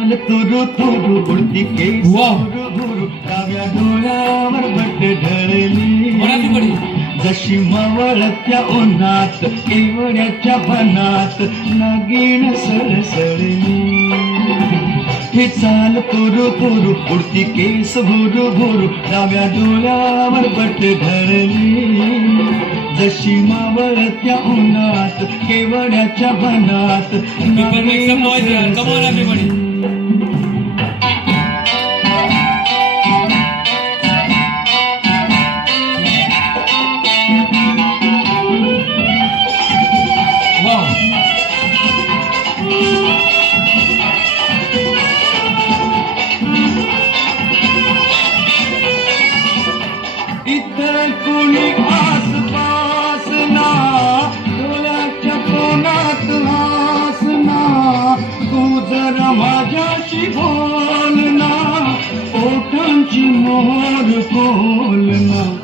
साल तुरु तुरु उडती केस. भुरु भुरु डाव्या डोळ्यावर बट ढळली. जशी मवळत्या उन्हात केवड्याच्या बनात नागिण सळसळली ही चाल पुरु पुरु उडती केस भुरु भुरु डाव्या डोळ्यावर बट ढळली. जशी मावळत्या उन्हात केवड्याच्या बनात जरा माझ्याशी बोलना. ओठांची मोहर बोलना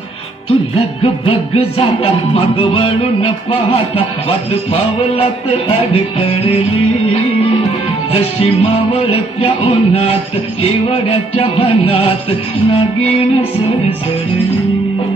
तू लग बग जाता मग वळून पाहता. वाट पावलात अडकळली जशी मावळत्या उन्हात केवड्याच्या भनात नागिण सळसळली.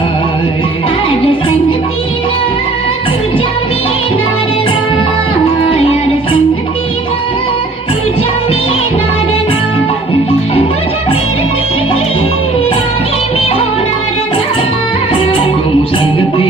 गोमुसंगतीन माझ्या